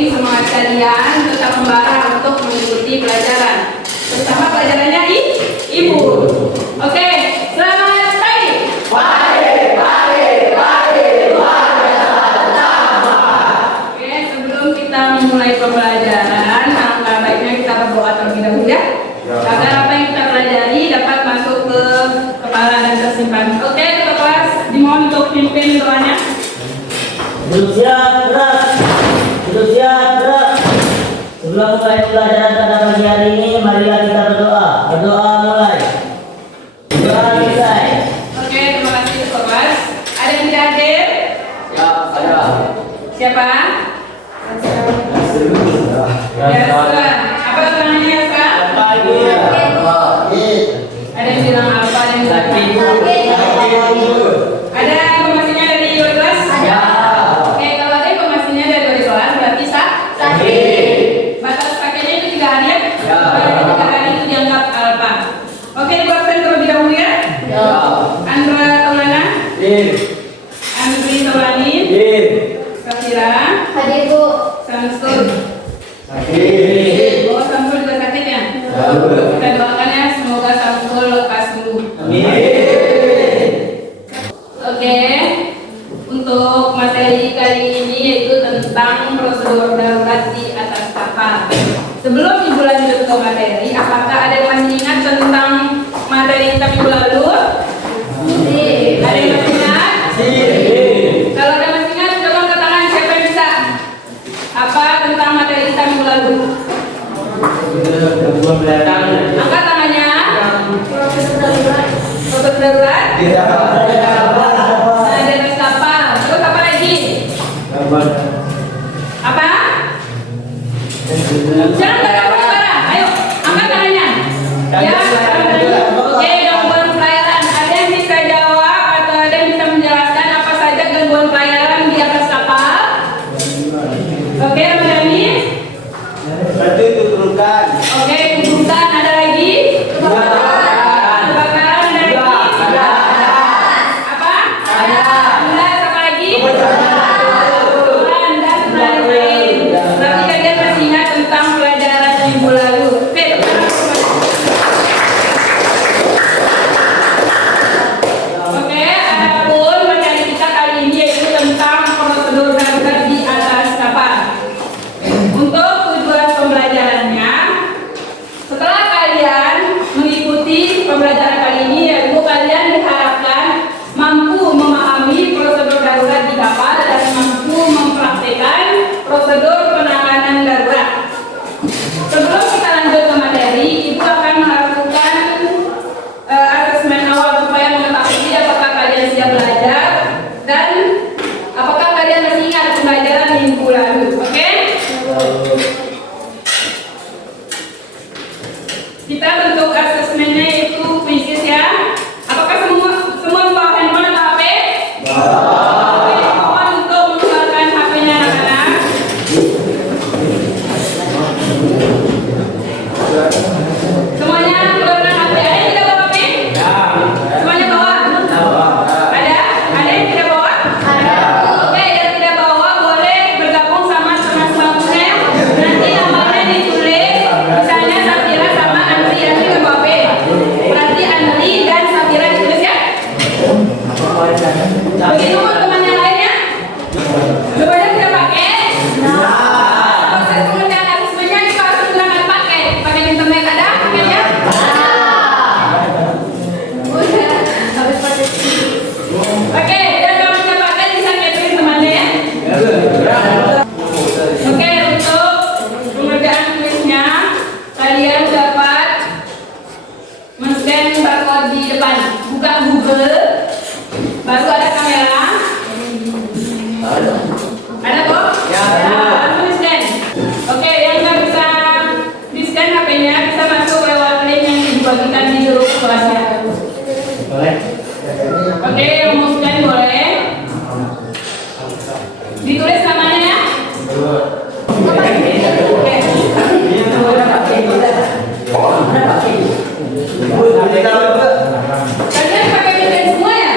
geng semangat kalian tetap membara untuk mengikuti pelajaran. Pertama pelajarannya ibu. Oke, selamat pagi. Oke, sebelum kita memulai pembelajaran, alangkah baiknya kita berdoa terlebih dahulu ya. Agar apa yang kita pelajari dapat masuk ke kepala dan tersimpan. Oke, ketua kelas dimohon untuk pimpin doanya. Duduk siap, gerak. Sebelum mulai pelajaran pada pagi hari ini, marilah kita berdoa. Berdoa mulai. Berdoa selesai. Oke, terima kasih ketua kelas. Ada yang tidak hadir? Ya, ada. Siapa? Yasra. Apa keterangannya Yasra? Ada yang bilang apa? Ada yang bilang ada informasinya dari wali kelas? Ya. Oke, kalau ada informasinya dari wali kelas berarti sah? Batas pakainya itu 3 hari ya? Ya. Kalau 3 hari itu dianggap alfa. Oke, ibu absen terlebih dahulu ya. Andra Taulana, Andri Taulani, Safira, Samsul. Oh, Samsul juga sakit ya? Kita doakan ya, semoga Samsul lekas dulu. Oke, untuk materi kali ini yaitu tentang prosedur darurat di atas kapal. Sebelum ibu lanjut ke materi, apakah ada yang masih ingat tentang materi kita minggu lalu? Ada yang masih ingat? Kalau ada masih ingat, coba angkat tangan siapa yang bisa. Apa tentang materi kita minggu lalu? Angkat tangannya. Prosedur darurat. Nah, di atas kapal. Terus apa lagi? Apa? Jangan berapa suara. Ayo, angkat tangannya. Ya. Oke, gangguan pelayaran. Ada yang bisa jawab atau ada yang bisa menjelaskan apa saja gangguan pelayaran di atas kapal? Oke, Madani. Berarti itu turunkan. Oke, kuburan. Ada lagi? Kebakaran. Ada lagi? Apa? Ulas, apa lagi? Kebakaran dan lain-lain. Berarti kalian masih ingat tentang pelajaran minggu lalu. Oke, Oke, adapun materi kita kali ini yaitu tentang prosedur darurat di atas kapal. Untuk tujuan pembelajarannya, setelah kalian mengikuti pembelajaran kali ini, yaitu kalian diharapkan mampu memahami prosedur darurat di kapal dan mampu mempraktikkan prosedur penanganan darurat. Sebelum kita lanjut ke materi, ibu akan melakukan asesmen awal supaya mengetahui apakah kalian siap belajar dan apakah kalian masih ingat pembelajaran minggu lalu. Oke? Kita bentuk asesmennya itu kuisis ya. Apakah semua membawa handphone atau HP? Oke, mohon untuk mengeluarkan HP-nya anak-anak. Semuanya keluarkan HP. Ada yang tidak bawa HP? Semuanya bawa? Ada? Ada yang tidak bawa? Oke, yang tidak bawa boleh bergabung sama teman-temannya. Nanti namanya ditulis. Misalnya Safira sama Andri. Andri nggak bawa HP. Berarti Andri dan Safira ditulis ya. Begitu teman yang lainnya? Semuanya tidak pakai? Proses pengerjaan asesmennya juga harus silakan pakai. Pakai internet ada? Pakai ya? Oke, dan kalau tidak pakai bisa capture temannya ya. Oke, untuk pengerjaan kuisnya kalian dapat men-scan barcode di depan. Buka Google, baru ada kamera. Ada kok? Ya. Langsung di-scan. Oke, yang nggak bisa di-scan HP-nya bisa masuk lewat link yang dibagikan di grup kelasnya. Oke, yang mau scan boleh. Ditulis namanya ya. Oke. Kalian pakai VPN semua ya?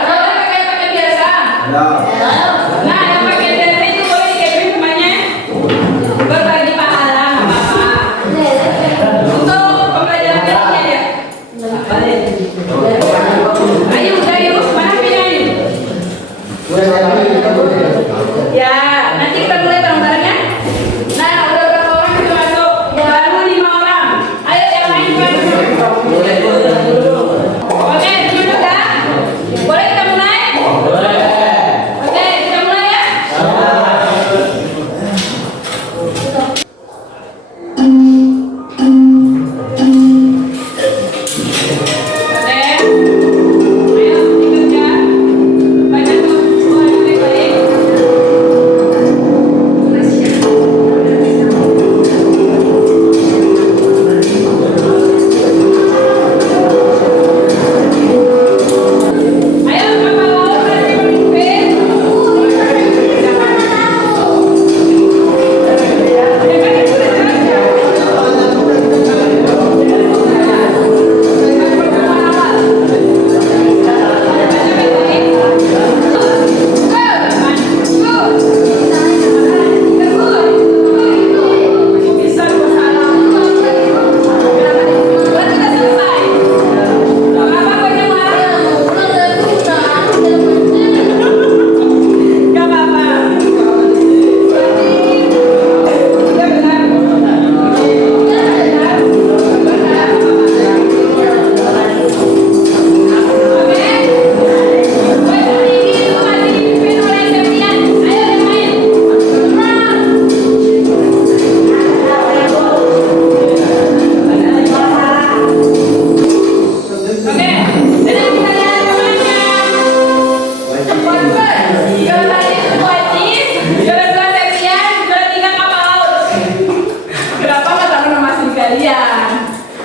Ada pakai biasa? Nah, yang pakai biasa itu boleh di-capture temannya. Ayo, mana HP-nya ini? Ya, nanti kita mulai bareng-bareng ya. Nah, udah berapa orang yang masuk? Baru 5 orang. Ayo yang lain masuk. Oke, dulu dah. Boleh kita mulai? Oke, kita mulai ya. Oke. Ayo dikerja. Baca tuh semua yang baik-baik. Ayo kapal laut pada pemimpin.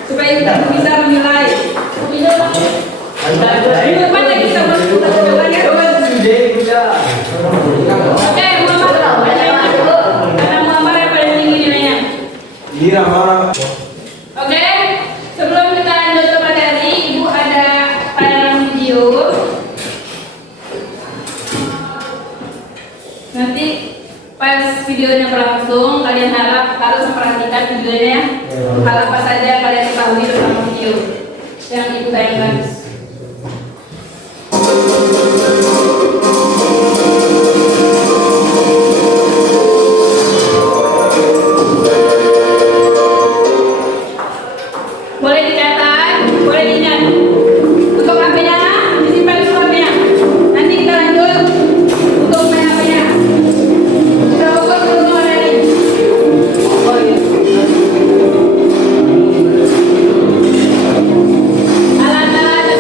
Supaya kita bisa menilai. Minggu depan lagi kita masuk ke jalan ya. Oke, Muhammad. Karena Muhammad yang paling tinggi nilainya. Oke, sebelum kita lanjut ke materi, Ibu ada tayangan video. Nanti pas videonya berlangsung, kalian harus memperhatikan videonya. Hal apa saja kalian ketahui tentang video yang Ibu tayangkan. Boleh dicatat, boleh diingat. Untuk HP-nya, disimpan di HP-nya. Nanti kita lanjut untuk main HP-nya. Kita fokus untuk materi. Alat-alat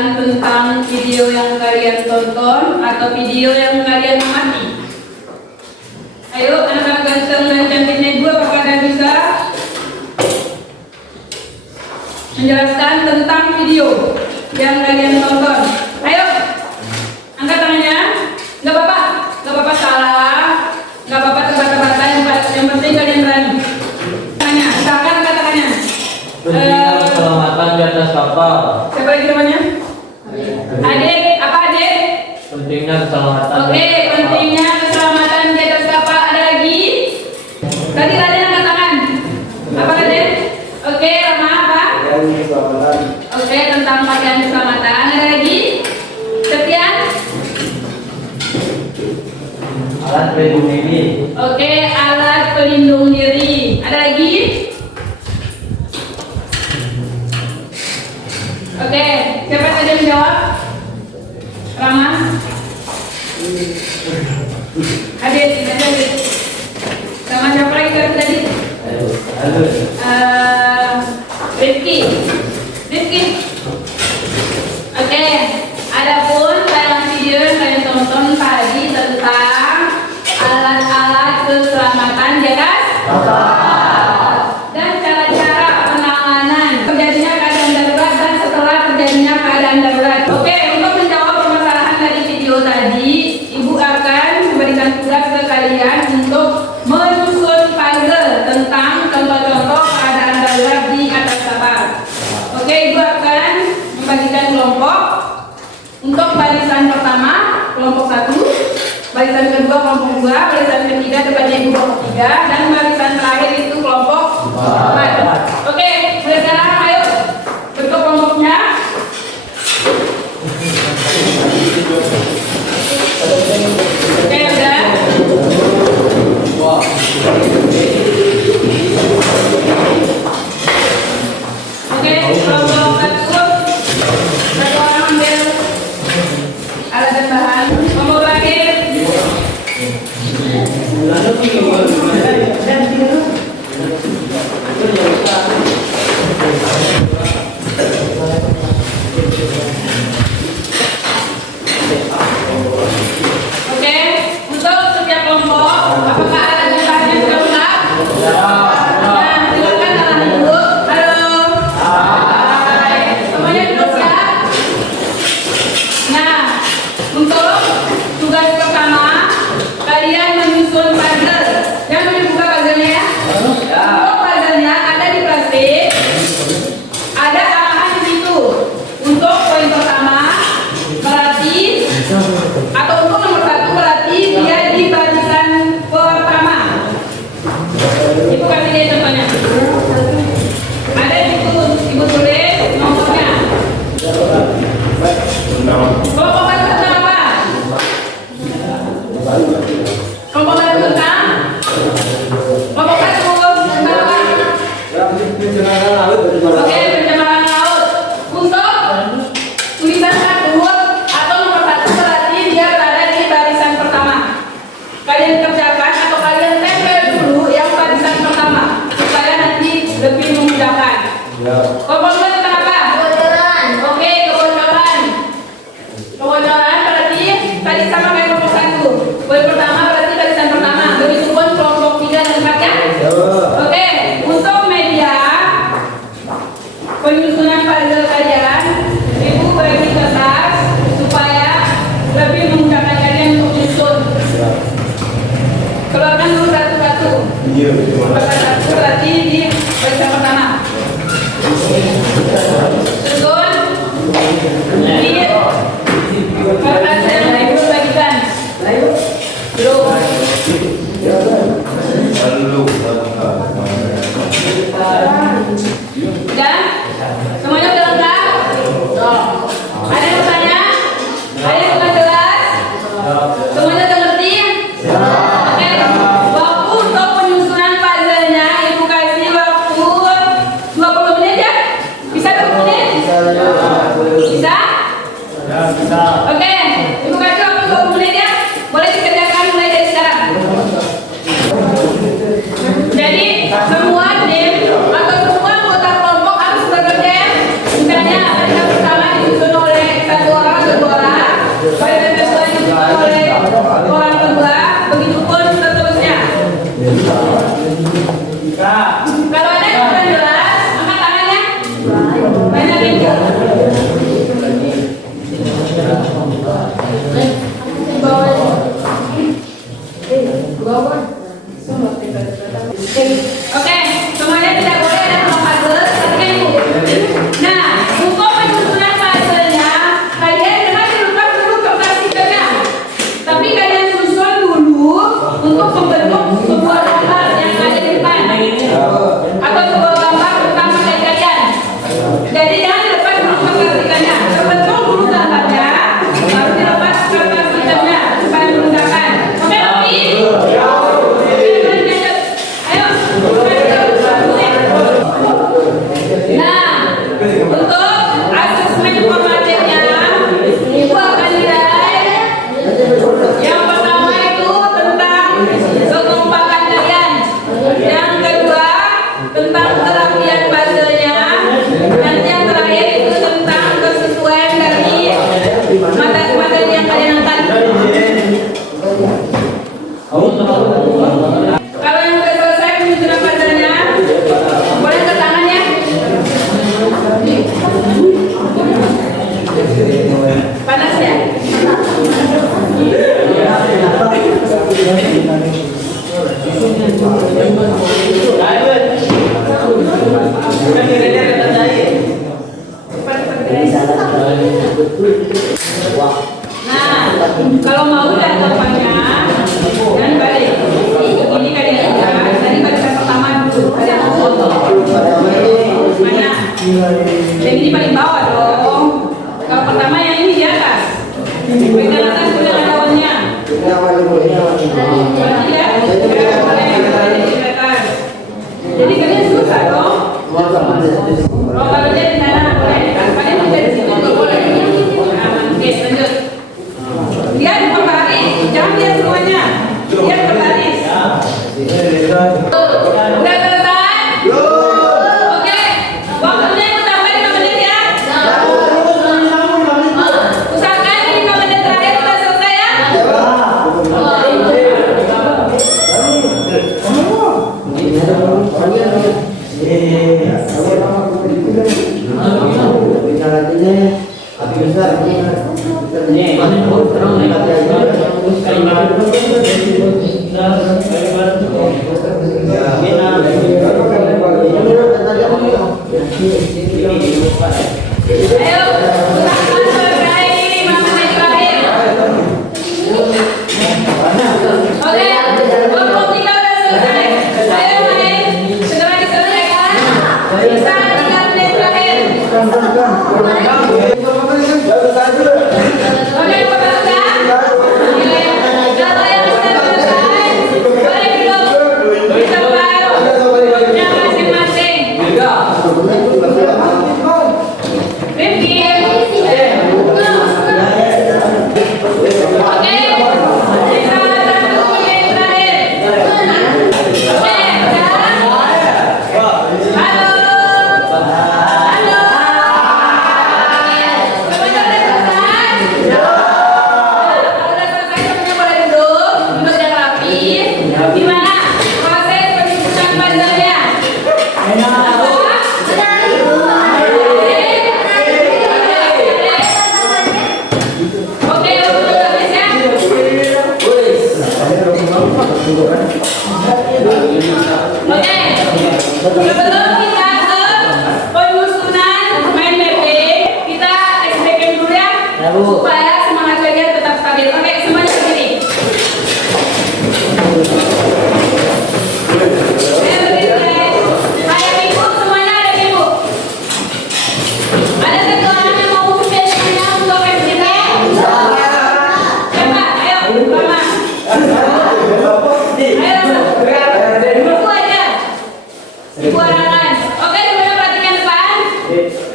menjelaskan tentang video yang kalian tonton atau video yang kalian amati. Ayo anak-anak ganteng dan cantiknya ibu, apakah kalian bisa menjelaskan tentang video yang kalian tonton? Ayo, angkat tangannya. Nggak apa-apa salah, nggak apa-apa terbata-bata, yang penting kalian berani. Tanya, misalkan angkat tangannya. Pentingnya keselamatan di atas kapal. Siapa lagi namanya? Adik, apa adik? Pentingnya keselamatan. Oke, pentingnya keselamatan di atas kapal. Ada lagi? Tadi Raden angkat tangan. Apa Raden? Oke, Rama apa? Oke, tentang pakaian keselamatan. Ada lagi? Sekian. Alat pelindung diri. Oke, alat pelindung diri. Ada lagi? Oke, siapa yang tadi menjawab? Rama? Adik. Sama siapa lagi tadi? Halo. Rifki. Oke, adapun tayangan video yang kalian tonton tadi tentang alat-alat keselamatan di atas dan cara-cara penanganan terjadinya keadaan darurat dan setelah terjadinya keadaan darurat. Oke, untuk menjawab permasalahan dari video tadi, ibu akan memberikan tugas ke kalian untuk menyusun puzzle tentang contoh-contoh keadaan darurat di atas kapal. Oke, ibu akan membagikan kelompok. Untuk barisan pertama, kelompok 1, barisan kedua, kelompok 2, barisan ketiga, depannya ibu kelompok 3, dan barisan terakhir itu kelompok 4. Oke, mulai sekarang ayo bentuk kelompoknya. Oke, udah. Oke, kelompok 1, satu orang ambil alat dan bahan. Kelompok terakhir. Oke, untuk setiap kelompok, apakah alat dan bahannya sudah lengkap? Nah, silakan arahan dulu. Halo. Hai. Semuanya duduk ya. Nah, untuk tugas pertama, kalian menyusun puzzle. Jangan dibuka puzzle-nya ya. Untuk puzzle-nya ada di plastik. Ada arahan di situ. Untuk poin pertama, berarti atau untuk nomor 1 berarti dia di barisan pertama. Ibu kasih dia contohnya. Ada di situ, ibu tulis nomornya. Kelompok 1 tentang apa? Kelompok 1 tentang? Kelompok 1 tentang apa? Oke, pencemaran laut. Untuk tulisan 1 atau nomor 1 berarti dia berada di barisan pertama. Kalian kerjakan atau kalian tempel dulu yang barisan pertama supaya nanti lebih memudahkan. Kelompok 2 tentang apa? Kebocoran. Oke, kebocoran. Kebocoran berarti tadi sama kayak kelompok 1. Poin pertama berarti barisan pertama. Begitupun kelompok 3 lengkapnya. Oke, untuk media penyusunan puzzle kalian, ibu bagi kertas supaya lebih memudahkan kalian untuk menyusun. Keluarkan dulu satu-satu. Keluarkan satu berarti di barisan pertama. Susun di kertas yang ibu bagikan. Udah? Semuanya udah lengkap? Ada yang bertanya? Ada yang kurang jelas? Semuanya udah ngerti? Oke. Waktu untuk penyusunan puzzle-nya ibu kasih waktu 20 menit ya? Bisa 20 menit? Bisa? Bisa. Oke. Ibu kasih waktu 20 menit ya? Boleh dikerjakan mulai dari sekarang. Jadi semua tim atau semua anggota kelompok harus bekerja. Misalnya barisan pertama disusun oleh Di sana wah. Nah, kalau mau lihat jawabannya, dan balik. Ini kalian lihat, tadi barisan pertama dulu, kalian mau foto. Mana? Yang ini paling bawah dong. Kalau pertama yang ini di atas. Pegang atas boleh ada awannya. Berarti ya, boleh di atas. Jadi kalian susah dong. Oh, kalau dia di sana boleh. Kalian bisa di situ juga boleh. Nah, oke, lanjut. Lihat per baris, jangan lihat semuanya. Lihat per baris. Udah selesai? Oke, waktunya ikut tambah 5 menit ya. Usahakan 5 menit terakhir udah selesai ya. Ayo, usahakan selesai 5 menit terakhir. Oke, waktu kita udah selesai. Ayo main, segera diselesaikan. Bisa 3 menit terakhir. Oke, fokus ya. Kalau yang sudah selesai, boleh duduk di tempat duduknya masing-masing. Rifki. Oke, bisa 1 menit terakhir. Oke, udah. Halo. Halo. Semuanya udah selesai? Kalau udah selesai semuanya boleh duduk yang rapi. Gimana proses penjemputan bandarnya? Oke, waktu habis ya. Oke, sebelum kita ke penyusunan main mapping, kita SBK dulu ya, supaya semangat kalian tetap stabil. Oke, semuanya berdiri. Ayo berdiri. Ada ibu, semuanya ada ibu. Ada satu orang yang mau pimpin semuanya untuk SBK? Siapa? Ayo, Mama. Ibu aja. Ibu anak-anak. Oke, semuanya perhatikan depan.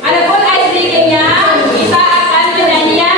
Adapun ice breaking-nya, kita akan menyanyikan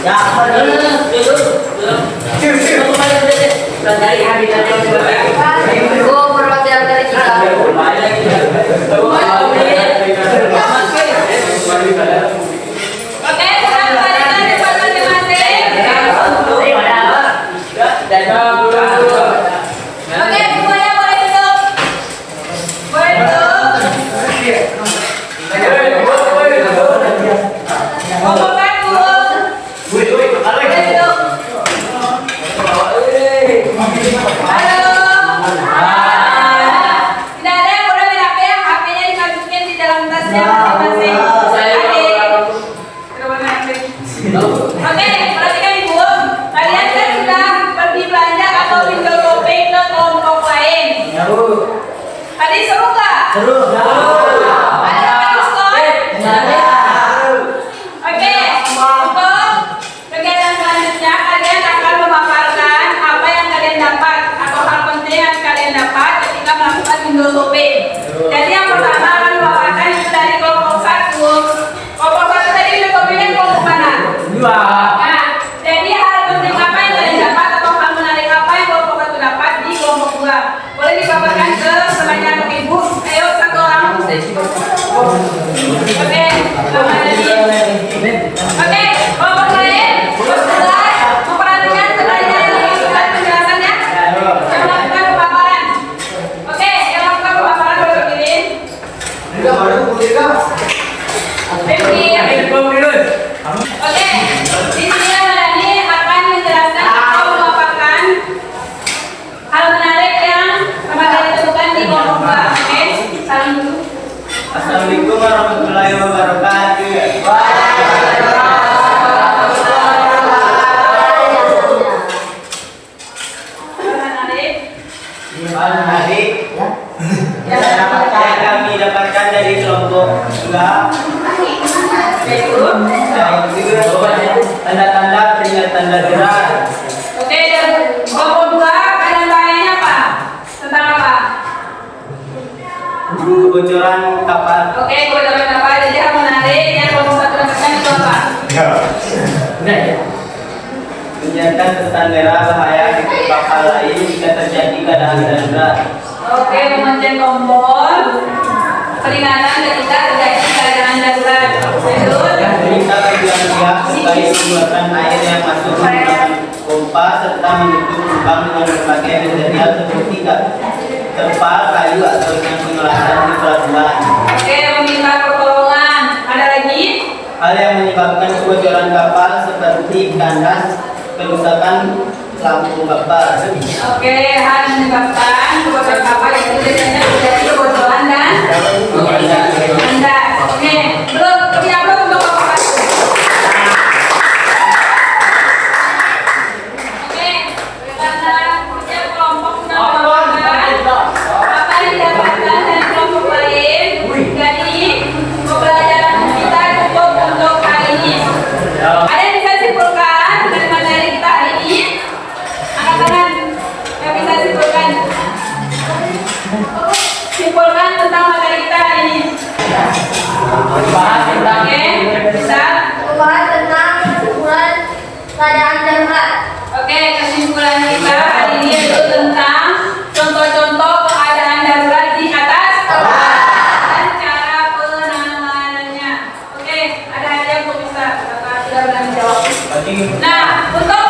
Ya, apa dulu? Kembali deh. Dari hari tadi Oh, perwakilan dari kita. Oke, sekarang balikan depan masing-masing. Oke, semuanya boleh duduk. Boleh duduk. Kumpulkan dulu. Boleh duduk. Halo. Tidak ada yang boleh main HP, HP-nya dimasukin di dalam tasnya masing-masing. Oke, perhatikan Ibu. Kalian kan sudah pergi belanja atau window shopping ke kelompok lain. Tadi seru nggak? Seru. Ada dapat diskon? Oke, untuk kegiatan selanjutnya kalian akan memaparkan apa yang kalian dapat atau hal penting yang kalian dapat ketika melakukan window shopping. Jadi yang pertama akan memaparkan itu dari kelompok 1. Kelompok 1 tadi window shoppingnya kelompok mana? Nah, jadi hal penting apa yang kalian dapat atau hal menarik apa yang kelompok 1 dapat di kelompok 2? Boleh dipaparkan ke sebanyak Ibu. Ayo satu orang. Oke, sama lagi. Oke, kelompok lain bertugas memperhatikan sebanyak yang mengikuti penjelasannya. Yang melakukan pemaparan. Oke, yang melakukan pemaparan boleh berdiri. Oke, di sini Madani akan menjelaskan atau memaparkan hal menarik yang Madani temukan di kelompok 2. Oke, salam dulu. Assalamualaikum warahmatullahi wabarakatuh. Hal menarik Hal menarik yang yang kami dapatkan dari kelompok 2 yaitu. yaitu tanda-tanda peringatan darurat, Oke, dan kelompok 2 kalian tanya apa? Tentang apa? kebocoran kapal, Oke, kebocoran apa? Jadi hal menarik yang kelompok 1 dapatkan itu apa? pernyataan tentang bahaya di kapal lain jika terjadi keadaan darurat. Oke, memencet tombol peringatan ketika terjadi keadaan darurat. Lanjut. Meminta bantuan pihak terkait pembuatan air yang masuk menggunakan pompa serta menutup lubang dengan berbagai material seperti terpal, kayu atau dengan pengelasan di pelabuhan. Oke, meminta pertolongan. Ada lagi? Hal yang menyebabkan kebocoran kapal seperti kandas, kerusakan lampu kapal. Oke, hal yang menyebabkan kebocoran kapal itu biasanya terjadi kebocoran dan kandas. Oke, belum diupload untuk apa? Oke, karena kerja kelompok 6 apa yang didapatkan dari kelompok lain, jadi pembelajaran kita cukup untuk hari ini. Ada yang bisa simpulkan dari materi kita hari ini? Angkat tangan yang bisa simpulkan. Simpulkan tentang materi kita hari ini. Oke, bisa. Membahas tentang kesimpulan keadaan darurat. Oke, kesimpulan kita hari ini yaitu tentang contoh-contoh keadaan darurat di atas dan cara penanganannya. Oke, ada yang bisa sudah berani jawab. Nah, untuk